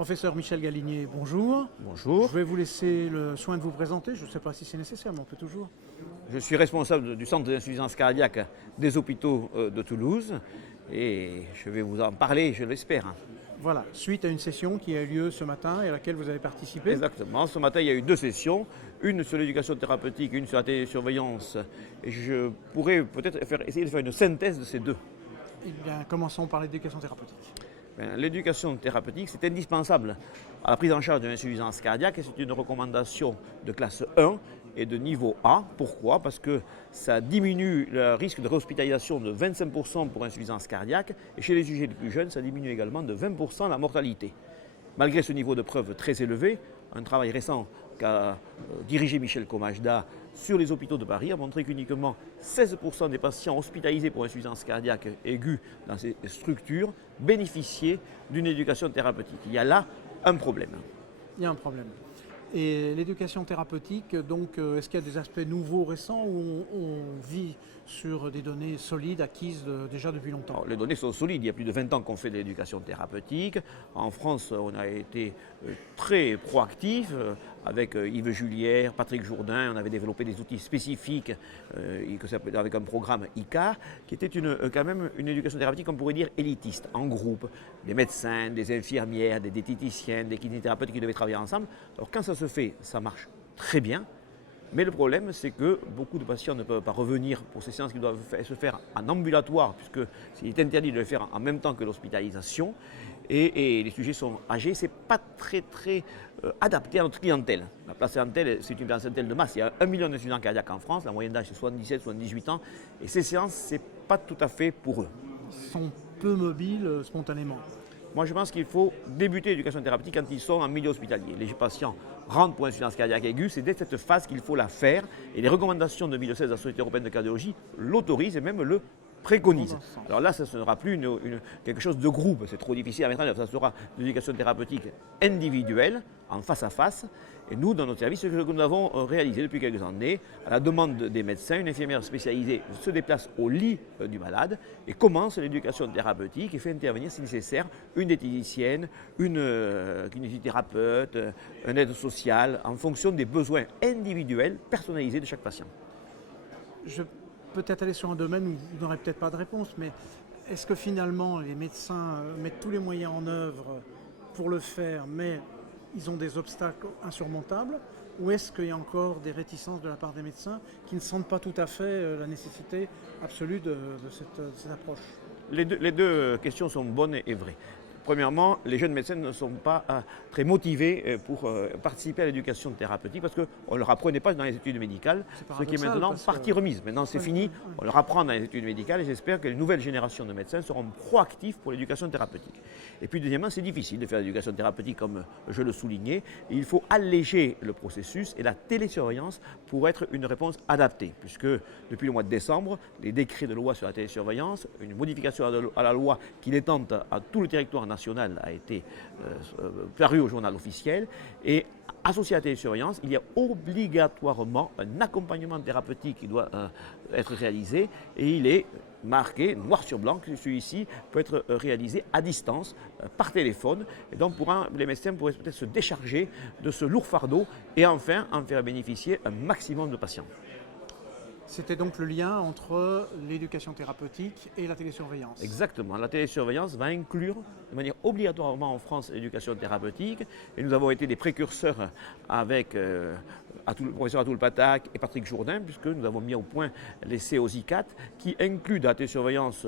Professeur Michel Galinier, bonjour. Bonjour, Je vais vous laisser le soin de vous présenter. Je ne sais pas si c'est nécessaire, mais on peut toujours. je suis responsable du centre d'insuffisance cardiaque des hôpitaux de Toulouse et je vais vous en parler, je l'espère. Voilà, suite à une session qui a eu lieu ce matin et à laquelle vous avez participé. Exactement, ce matin il y a eu deux sessions, une sur l'éducation thérapeutique, une sur la télésurveillance. Et je pourrais peut-être essayer de faire une synthèse de ces deux. Eh bien, commençons par l'éducation thérapeutique. L'éducation thérapeutique, c'est indispensable à la prise en charge de l'insuffisance cardiaque et c'est une recommandation de classe 1 et de niveau A. Pourquoi? Parce que ça diminue le risque de réhospitalisation de 25% pour insuffisance cardiaque et chez les sujets les plus jeunes, ça diminue également de 20% la mortalité. Malgré ce niveau de preuve très élevé, un travail récent qu'a dirigé Michel Comagda sur les hôpitaux de Paris a montré qu'uniquement 16% des patients hospitalisés pour insuffisance cardiaque aiguë dans ces structures bénéficiaient d'une éducation thérapeutique. Il y a là un problème. Il y a un problème. Et l'éducation thérapeutique, donc, est-ce qu'il y a des aspects nouveaux, récents, où on vit sur des données solides acquises déjà depuis longtemps? Alors, les données sont solides, il y a plus de 20 ans qu'on fait de l'éducation thérapeutique. En France, on a été très proactifs avec Yves Julière, Patrick Jourdain. On avait développé des outils spécifiques avec un programme ICAR qui était quand même une éducation thérapeutique, on pourrait dire, élitiste, en groupe. Des médecins, des infirmières, des diététiciennes, des kinésithérapeutes qui devaient travailler ensemble. Alors quand ça se fait, ça marche très bien. Mais le problème, c'est que beaucoup de patients ne peuvent pas revenir pour ces séances qui doivent se faire en ambulatoire, puisqu'il est interdit de le faire en même temps que l'hospitalisation. Et les sujets sont âgés, ce n'est pas très adapté à notre clientèle. La clientèle, c'est une clientèle de masse. Il y a 1 million d'insuffisants cardiaques en France, la moyenne d'âge c'est 77-78 ans. Et ces séances, ce n'est pas tout à fait pour eux. Ils sont peu mobiles spontanément. Moi, je pense qu'il faut débuter l'éducation thérapeutique quand ils sont en milieu hospitalier. Les patients rentrent pour insuffisance cardiaque aiguë, c'est dès cette phase qu'il faut la faire. Et les recommandations de 2016 de la Société européenne de cardiologie l'autorisent et même le préconisent. Alors là, ça ne sera plus quelque chose de groupe, c'est trop difficile à mettre en œuvre. Ça sera une éducation thérapeutique individuelle, en face à face. Et nous, dans notre service, ce que nous avons réalisé depuis quelques années, à la demande des médecins, une infirmière spécialisée se déplace au lit du malade et commence l'éducation thérapeutique et fait intervenir, si nécessaire, une diététicienne, une kinésithérapeute, un aide sociale, en fonction des besoins individuels, personnalisés de chaque patient. Je peux peut-être aller sur un domaine où vous n'aurez peut-être pas de réponse, mais est-ce que finalement les médecins mettent tous les moyens en œuvre pour le faire, mais ils ont des obstacles insurmontables, ou est-ce qu'il y a encore des réticences de la part des médecins qui ne sentent pas tout à fait la nécessité absolue de cette approche? Les deux questions sont bonnes et vraies. Premièrement, les jeunes médecins ne sont pas très motivés pour participer à l'éducation thérapeutique parce qu'on ne leur apprenait pas dans les études médicales, ce qui est maintenant partie remise. Maintenant, c'est fini, on leur apprend dans les études médicales et j'espère que les nouvelles générations de médecins seront proactifs pour l'éducation thérapeutique. Et puis, deuxièmement, c'est difficile de faire l'éducation thérapeutique comme je le soulignais. Il faut alléger le processus et la télésurveillance pour être une réponse adaptée, puisque depuis le mois de décembre, les décrets de loi sur la télésurveillance, une modification à la loi qui l'étend à tout le territoire national a été paru au journal officiel et associé à la télésurveillance, il y a obligatoirement un accompagnement thérapeutique qui doit être réalisé et il est marqué noir sur blanc que celui-ci peut être réalisé à distance par téléphone et donc les médecins pourraient peut-être se décharger de ce lourd fardeau et enfin en faire bénéficier un maximum de patients. C'était donc le lien entre l'éducation thérapeutique et la télésurveillance. Exactement. La télésurveillance va inclure de manière obligatoirement en France l'éducation thérapeutique. Et nous avons été des précurseurs avec le professeur Atul Patak et Patrick Jourdain, puisque nous avons mis au point les COSICAT qui incluent dans la télésurveillance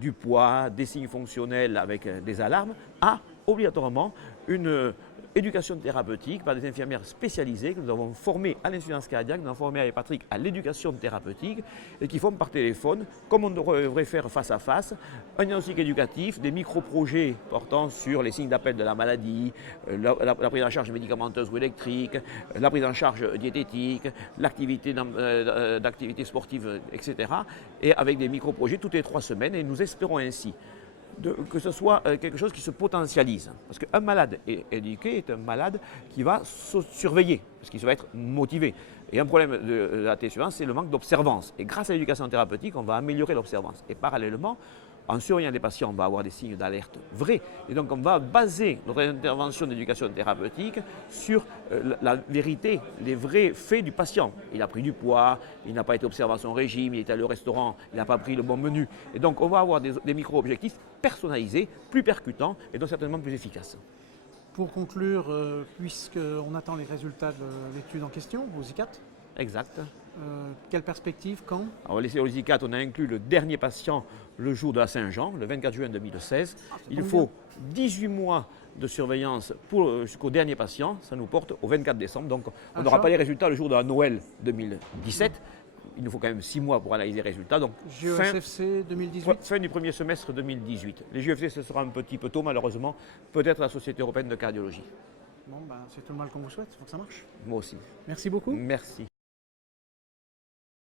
du poids, des signes fonctionnels avec des alarmes, à obligatoirement une éducation thérapeutique par des infirmières spécialisées que nous avons formées à l'insuffisance cardiaque, nous avons formé avec Patrick à l'éducation thérapeutique et qui font par téléphone, comme on devrait faire face à face, un diagnostic éducatif, des micro-projets portant sur les signes d'appel de la maladie, la prise en charge médicamenteuse ou électrique, la prise en charge diététique, l'activité d'activité sportive, etc. Et avec des micro-projets toutes les 3 semaines et nous espérons ainsi que ce soit quelque chose qui se potentialise. Parce qu'un malade éduqué est un malade qui va se surveiller, parce qu'il va être motivé. Et un problème de la télésurveillance, c'est le manque d'observance. Et grâce à l'éducation thérapeutique, on va améliorer l'observance. Et parallèlement, en surveillant les patients, on va avoir des signes d'alerte vrais. Et donc, on va baser notre intervention d'éducation thérapeutique sur la vérité, les vrais faits du patient. Il a pris du poids, il n'a pas été observé à son régime, il est allé au restaurant, il n'a pas pris le bon menu. Et donc, on va avoir des micro-objectifs personnalisés, plus percutants et donc certainement plus efficaces. Pour conclure, puisqu'on attend les résultats de l'étude en question, aux ICAT, Exact. quelle perspective, quand? Alors, les ICAT, on a inclus le dernier patient le jour de la Saint-Jean, le 24 juin 2016. Il faut 18 mois de surveillance jusqu'au dernier patient. Ça nous porte au 24 décembre. Donc, on n'aura pas les résultats le jour de la Noël 2017. Il nous faut quand même 6 mois pour analyser les résultats. Donc, JESFC 2018 fin du premier semestre 2018. Les JEFC, ce sera un petit peu tôt, malheureusement. Peut-être la Société européenne de cardiologie. Bon, c'est tout le mal qu'on vous souhaite, il faut que ça marche. Moi aussi. Merci beaucoup. Merci.